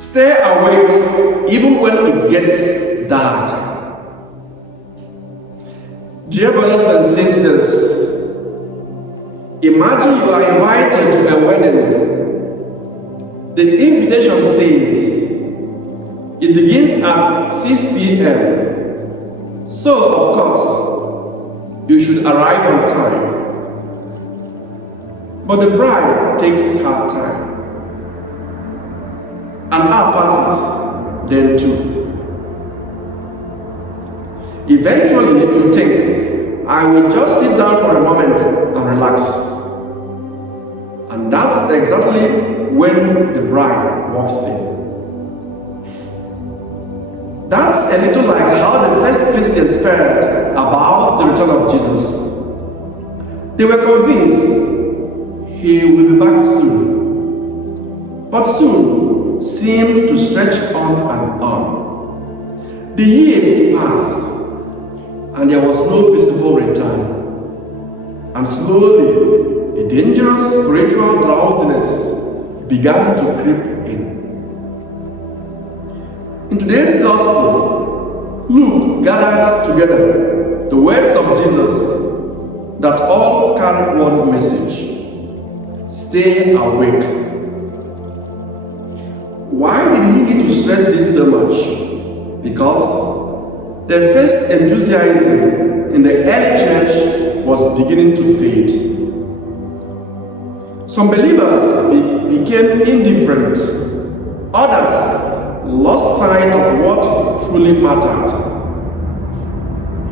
Stay awake even when it gets dark. Dear brothers and sisters, imagine you are invited to a wedding. The invitation says it begins at 6 p.m. So, of course, you should arrive on time. But the bride takes her time. An hour passes, then 2. Eventually, you think, I will just sit down for a moment and relax. And that's exactly when the bride walks in. That's a little like how the first Christians felt about the return of Jesus. They were convinced he will be back soon. But soon seemed to stretch on and on. The years passed, and there was no visible return. And slowly, a dangerous spiritual drowsiness began to creep in. In today's gospel, Luke gathers together the words of Jesus that all carry one message: stay awake. Why did he need to stress this so much? Because the first enthusiasm in the early church was beginning to fade. Some believers became indifferent. Others lost sight of what truly mattered.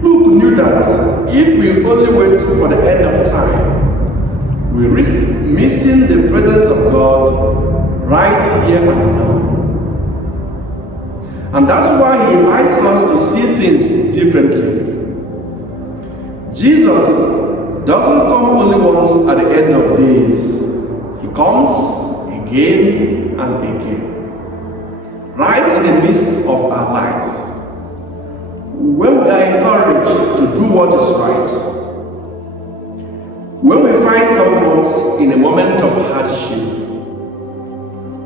Luke knew that if we only wait for the end of time, we risk missing the presence of God right here and now. And that's why he invites us to see things differently. Jesus doesn't come only once at the end of days. He comes again and again, right in the midst of our lives. When we are encouraged to do what is right, when we find comfort in a moment of hardship,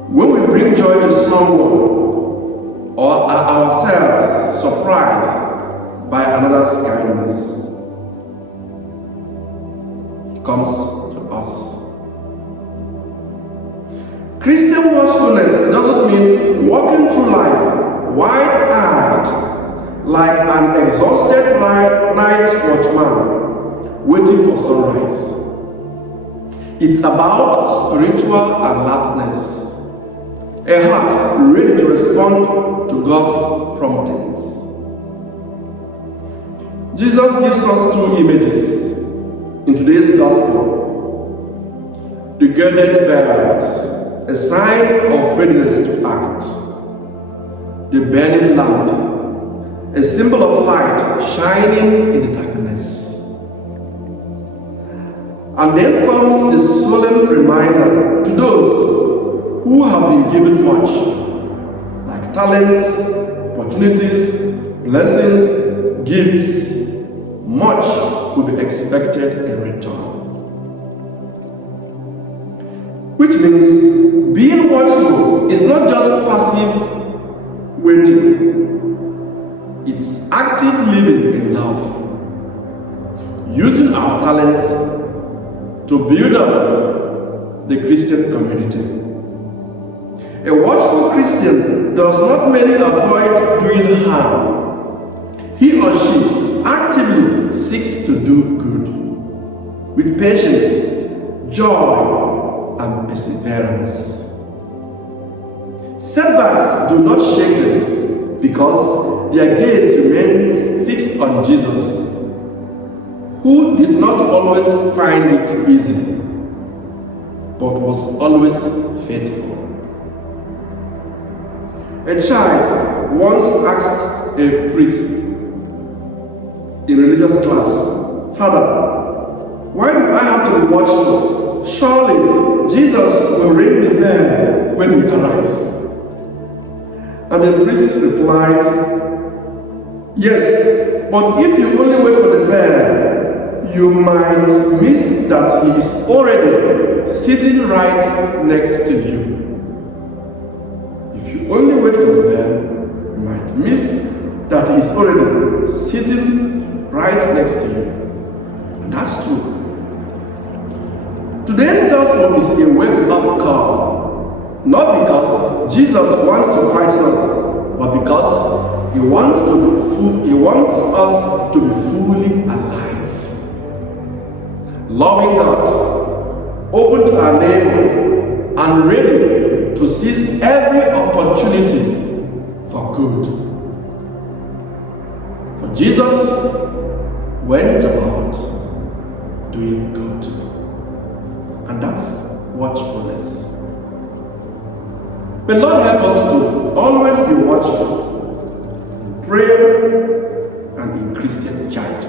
when we bring joy to someone or are ourselves surprised by another's kindness, He comes to us. Christian watchfulness doesn't mean walking through life wide-eyed like an exhausted night watchman waiting for sunrise. It's about spiritual alertness, a heart ready to respond to God's promptings. Jesus gives us two images in today's gospel: the girded belt, a sign of readiness to act; the burning lamp, a symbol of light shining in the darkness. And then comes the solemn reminder to those who have been given much, like talents, opportunities, blessings, gifts. Much will be expected in return. Which means being watchful is not just passive waiting, it's active living in love, using our talents to build up the Christian community. A watchful Christian does not merely avoid doing harm. He or she actively seeks to do good with patience, joy, and perseverance. Setbacks do not shake them because their gaze remains fixed on Jesus, who did not always find it easy, but was always faithful. A child once asked a priest in religious class, "Father, why do I have to be watchful? Surely Jesus will ring the bell when he arrives." And the priest replied, "Yes, but if you only wait for the bell, you might miss that he is already sitting right next to you." If you only wait for the bell, you might miss that he's already sitting right next to you. And that's true. Today's gospel is a wake-up call, not because Jesus wants to frighten us, but because he wants us to be fully alive, loving God, open to our neighbor, and ready to seize every opportunity for good. For Jesus went about doing good. And that's watchfulness. But Lord, help us to always be watchful in prayer and in Christian charity.